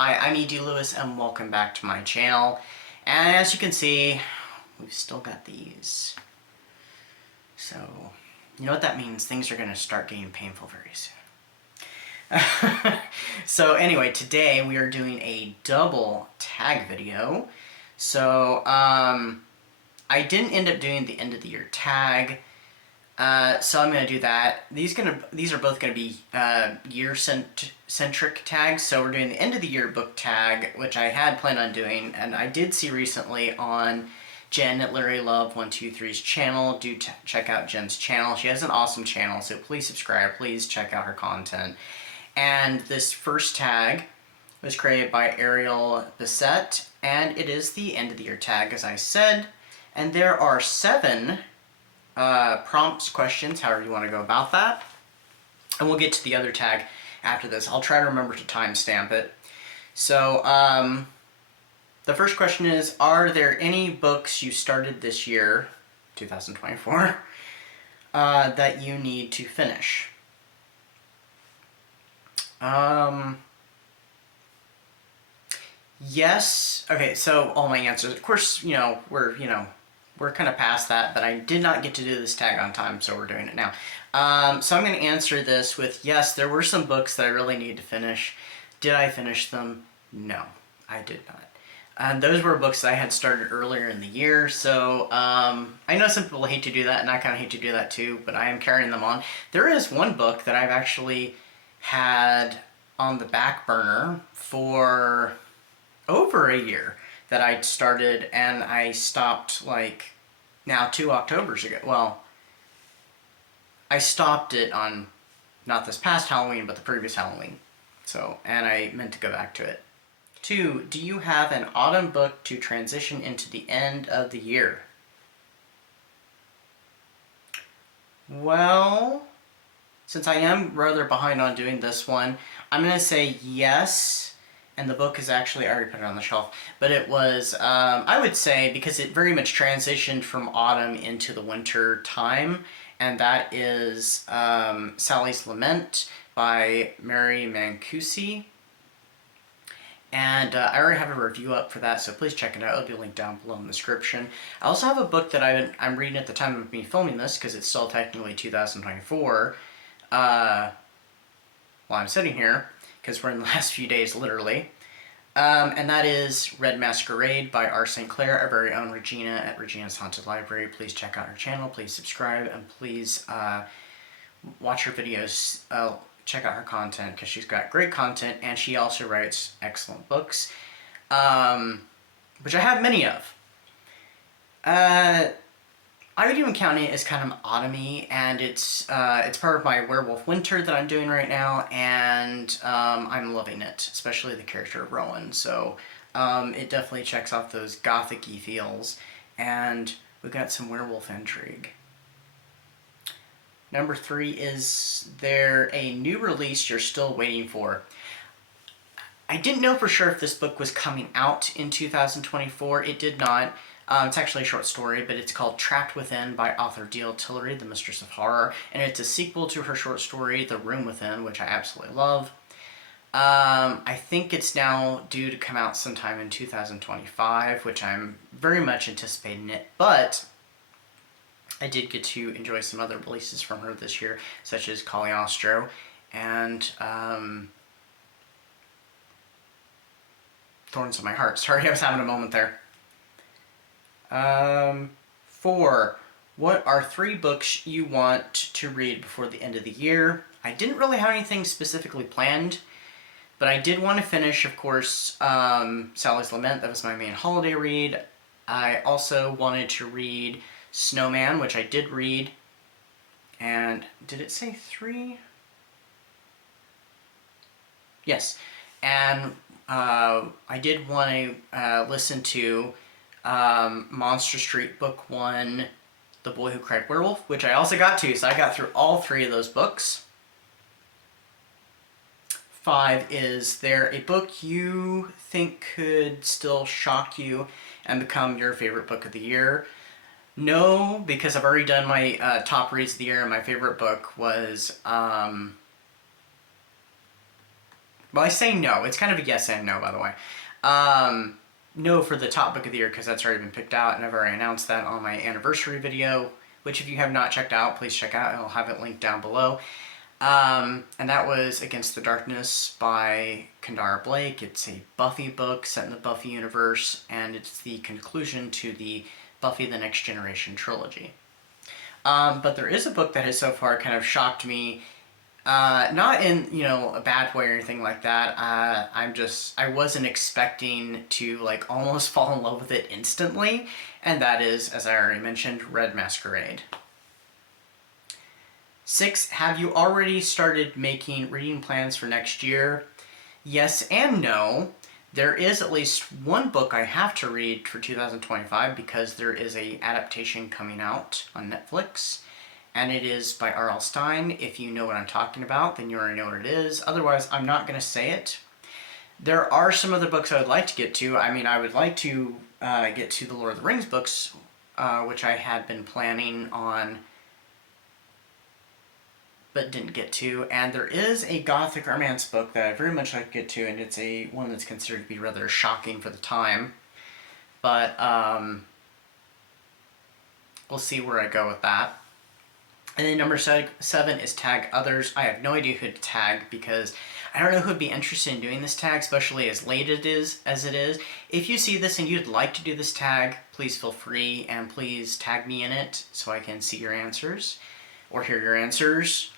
Hi, I'm E.D. Lewis and welcome back to my channel. And as you can see, we've still got these. So, you know what that means? Things are going to start getting painful very soon. So anyway, today we are doing a double tag video. So, I didn't end up doing the end of the year tag. So I'm going to do that. These are both going to be year-centric tags. So we're doing the end of the year book tag, which I had planned on doing, and I did see recently on Jen at Larry Love 123's channel. Do check out Jen's channel. She has an awesome channel, so please subscribe. Please check out her content. And this first tag was created by Ariel Bissett, and it is the end of the year tag, as I said. And there are 7 prompts, questions, however you want to go about that. And we'll get to the other tag after this. I'll try to remember to timestamp it. So, the first question is, are there any books you started this year, 2024, that you need to finish? Yes. Okay, so all my answers, of course, we're kind of past that, but I did not get to do this tag on time, so we're doing it now. So I'm going to answer this with, yes, there were some books that I really needed to finish. Did I finish them? No, I did not. And those were books that I had started earlier in the year, so I know some people hate to do that, and I kind of hate to do that too, but I am carrying them on. There is one book that I've actually had on the back burner for over a year that I started, and I stopped now 2 Octobers ago. Well, I stopped it on not this past Halloween, but the previous Halloween. So, and I meant to go back to it. 2, do you have an autumn book to transition into the end of the year? Well, since I am rather behind on doing this one, I'm going to say yes. And the book is actually, I already put it on the shelf, but it was, I would say, because it very much transitioned from autumn into the winter time, and that is Sally's Lament by Mary Mancusi. And I already have a review up for that, so please check it out. It'll be linked down below in the description. I also have a book that I'm reading at the time of me filming this, because it's still technically 2024, while I'm sitting here, because we're in the last few days, literally. And that is Red Masquerade by R. St. Clair, our very own Regina at Regina's Haunted Library. Please check out her channel, please subscribe, and please watch her videos, check out her content, because she's got great content, and she also writes excellent books, which I have many of. I would even count it as kind of autumny, and it's part of my Werewolf Winter that I'm doing right now, and I'm loving it, especially the character of Rowan. So it definitely checks off those gothic-y feels, and we got some werewolf intrigue. Number 3, is there a new release you're still waiting for? I didn't know for sure if this book was coming out in 2024. It did not. It's actually a short story, but it's called Trapped Within by author D.L. Tillery, the Mistress of Horror, and it's a sequel to her short story, The Room Within, which I absolutely love. I think it's now due to come out sometime in 2025, which I'm very much anticipating it, but I did get to enjoy some other releases from her this year, such as Cagliostro and Thorns of My Heart. Sorry, I was having a moment there. 4, what are 3 books you want to read before the end of the year? I didn't really have anything specifically planned, but I did want to finish, of course, Sally's Lament. That was my main holiday read. I also wanted to read Snowman, which I did read. And did it say 3? Yes. And I did want to listen to Monster Street Book 1, The Boy Who Cried Werewolf, which I also got to, so I got through all 3 of those books. 5, is there a book you think could still shock you and become your favorite book of the year? No, because I've already done my top reads of the year, and my favorite book was Well, I say no. It's kind of a yes and no, by the way. No for the top book of the year because that's already been picked out, and I've already announced that on my anniversary video, which if you have not checked out, please check out. I'll have it linked down below. And that was Against the Darkness by Kendare Blake. It's a Buffy book set in the Buffy universe, and it's the conclusion to the Buffy the Next Generation trilogy. But there is a book that has so far kind of shocked me, not in, a bad way or anything like that. I wasn't expecting to, like, almost fall in love with it instantly, and that is, as I already mentioned, Red Masquerade. 6, have you already started making reading plans for next year? Yes and no. There is at least one book I have to read for 2025 because there is a adaptation coming out on Netflix, and it is by R.L. Stine. If you know what I'm talking about, then you already know what it is. Otherwise, I'm not going to say it. There are some other books I would like to get to. I mean, I would like to get to the Lord of the Rings books, which I had been planning on but didn't get to, and there is a gothic romance book that I very much like to get to, and it's one that's considered to be rather shocking for the time, but we'll see where I go with that. And then number 7 is tag others. I have no idea who to tag because I don't know who would be interested in doing this tag, especially as late as it is. If you see this and you'd like to do this tag, please feel free and please tag me in it so I can see your answers or hear your answers.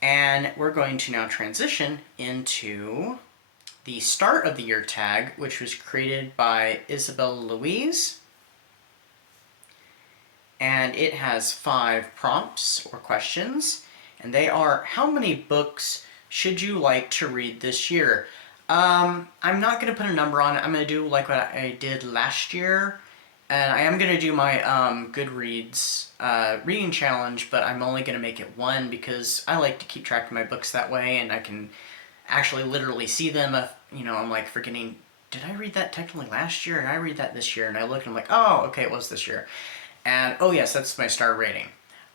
And we're going to now transition into the start of the year tag, which was created by Isabel Louise. And it has 5 prompts or questions. And they are, how many books should you like to read this year? I'm not going to put a number on it. I'm going to do like what I did last year. And I am going to do my Goodreads reading challenge, but I'm only going to make it 1 because I like to keep track of my books that way, and I can actually literally see them if, I'm like forgetting, did I read that technically last year? Did I read that this year? And I look and I'm like, oh, okay, it was this year. And, oh yes, that's my star rating.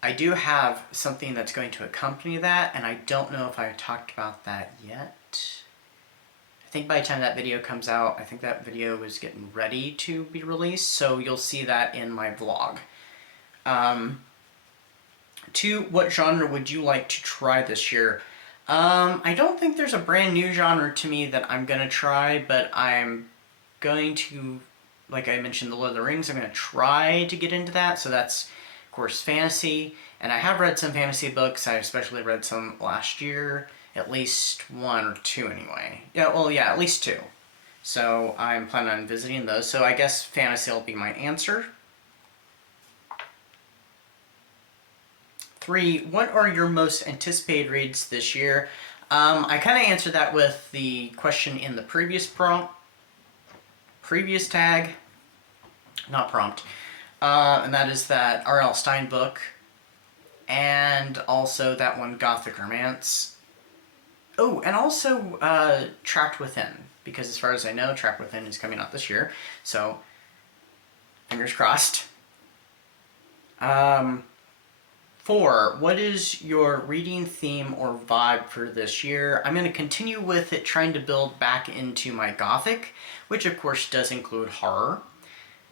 I do have something that's going to accompany that, and I don't know if I talked about that yet. I think by the time that video comes out, I think that video is getting ready to be released, so you'll see that in my vlog. 2, what genre would you like to try this year? I don't think there's a brand new genre to me that I'm going to try, but I'm going to, like I mentioned, The Lord of the Rings, I'm going to try to get into that, so that's, of course, fantasy. And I have read some fantasy books. I especially read some last year. At least 1 or 2 anyway. Yeah, at least 2. So I'm planning on visiting those. So I guess fantasy will be my answer. 3, what are your most anticipated reads this year? I kind of answered that with the question in the previous tag, not prompt. And that is that R.L. Stine book, and also that one Gothic Romance. Oh, and also Trapped Within, because as far as I know, Trapped Within is coming out this year, so fingers crossed. 4, what is your reading theme or vibe for this year? I'm going to continue with it, trying to build back into my Gothic, which of course does include horror,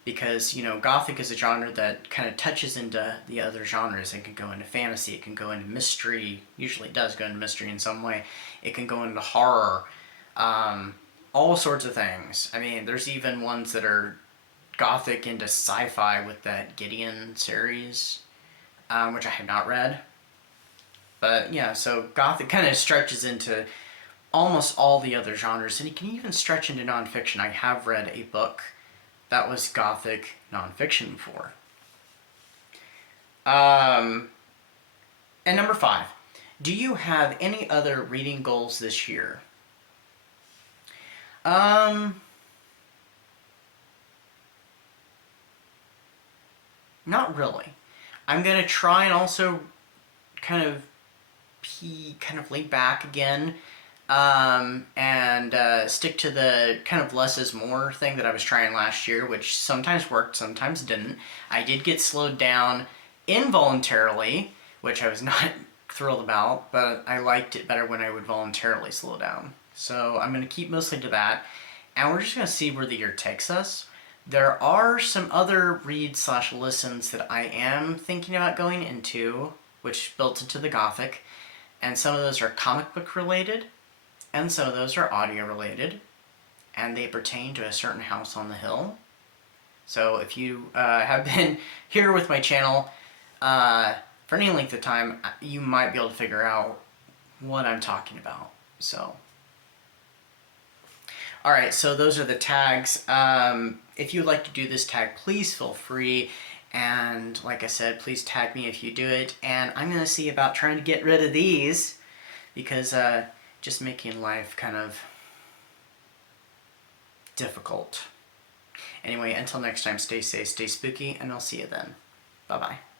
because, Gothic is a genre that kind of touches into the other genres. It can go into fantasy, it can go into mystery, usually it does go into mystery in some way, it can go into horror, all sorts of things. I mean, there's even ones that are Gothic into sci-fi with that Gideon series, which I have not read. But yeah, so Gothic kind of stretches into almost all the other genres, and it can even stretch into nonfiction. I have read a book that was Gothic nonfiction before. And number 5, do you have any other reading goals this year? Not really. I'm gonna try and also kind of lay back again, and stick to the kind of less is more thing that I was trying last year, which sometimes worked, sometimes didn't. I did get slowed down involuntarily, which I was not thrilled about, but I liked it better when I would voluntarily slow down. So I'm going to keep mostly to that. And we're just going to see where the year takes us. There are some other reads slash listens that I am thinking about going into, which built into the Gothic. And some of those are comic book related, and some of those are audio related, and they pertain to a certain house on the hill. So if you have been here with my channel for any length of time, you might be able to figure out what I'm talking about. So, all right, so those are the tags. If you'd like to do this tag, please feel free. And like I said, please tag me if you do it. And I'm going to see about trying to get rid of these because just making life kind of difficult. Anyway, until next time, stay safe, stay spooky, and I'll see you then. Bye-bye.